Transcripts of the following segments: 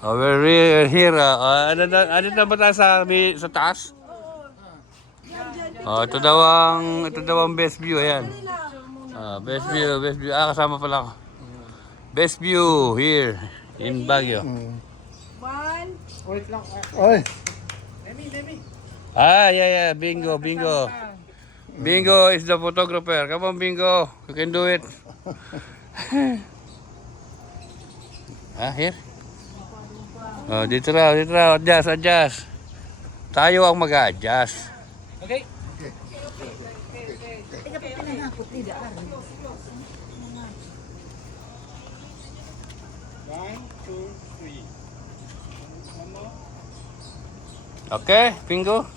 We're here. Ano na ba tayo sa taas? Ito daw ang best view. Ayan. Best view. Kasama pala ako. Best view here in Baguio. One. Wait lang. Oy, Yeah. Bingo. Bingo is the photographer. Come on, Bingo. You can do it. Here. Dito raw. Adjust. Tayo ang mag-adjust. Okay. One, two, three. One more. Okay, Bingo.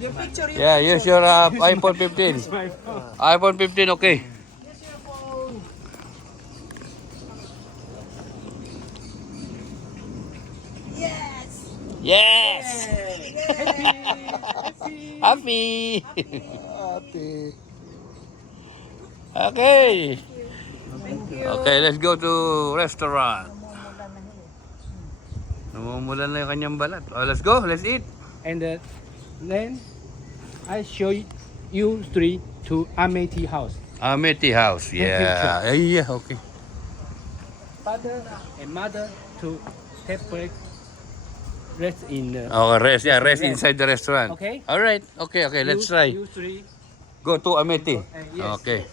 Your picture. Yeah, use your iPhone 15. iPhone 15, okay. Yes! Happy! ate. Okay. Okay, let's go to restaurant. Namumulan na yung kanyang balat. Let's go, let's eat. And then I show you street to Amity House. Amity House, yeah. Yeah, okay. Father and mother to take break. Rest in the. Rest inside the restaurant. Okay. All right. Okay, let's try. You three. Go to Amity. Yes. Okay.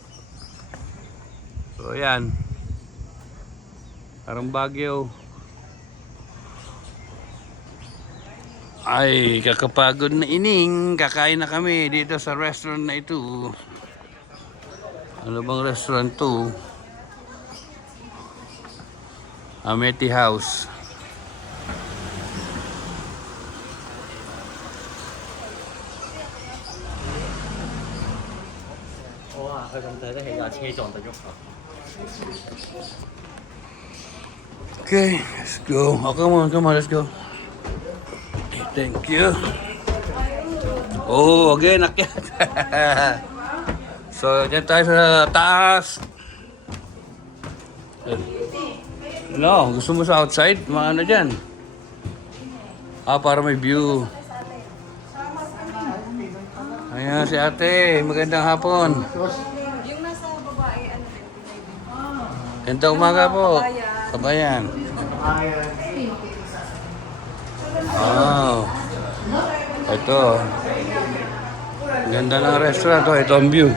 So, yan. Parang Baguio. Ay, kakapagod na ining. Kakain na kami dito sa restaurant na ito. Ano bang restaurant to? Amity House. Okay, let's go. Come on, let's go. Okay, thank you. Again, akyat. So, dyan tayo sa taas. No, gusto mo sa outside? Mga ano dyan? Para may view. Ayan si ate, magandang hapon. Yung nasa babae, ano din? Gandang umaga po. Kabayan. Wow. Ito. Ganda ng restaurant. Ito ang view.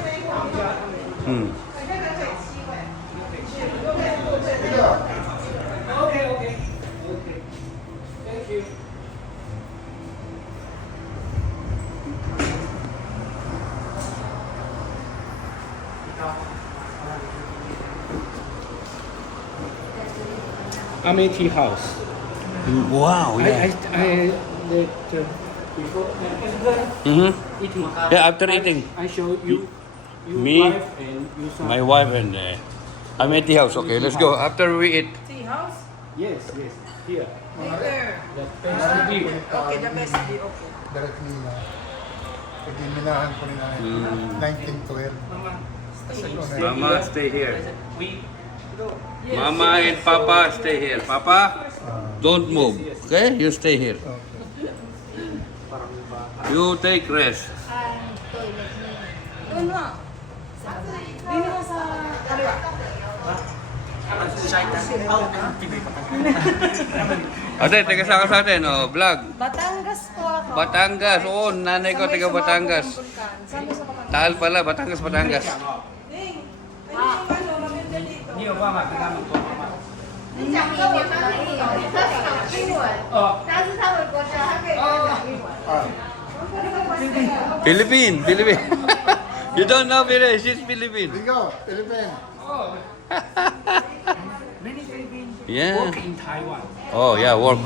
Amity House. Wow, yeah. Before eating. Yeah, after eating. I show you. Me, wife and you son. my wife and Amity House. Okay, let's go. After we eat. Tea house? Yes. Here. Later. The best view. Okay, the best view. Okay. Directly na. Pag-iminahan ko nila 1912. Mama, stay here. Mama and Papa, stay here. Papa, don't move. Okay? You stay here. You take rest. Doon na. Dito na sa kaliwa. Ate, taga saan ka sa atin? Vlog. Batangas po ako. Batangas. Oo, nanay ko taga Batangas. Saan mo sa Batangas? Taal pala, Batangas. Ding, ano, maganda dito. Philippine. You don't know Philippine. She's Philippine. Bingo, Philippine. Many Philippines Yeah. work in Taiwan. Oh, yeah, work.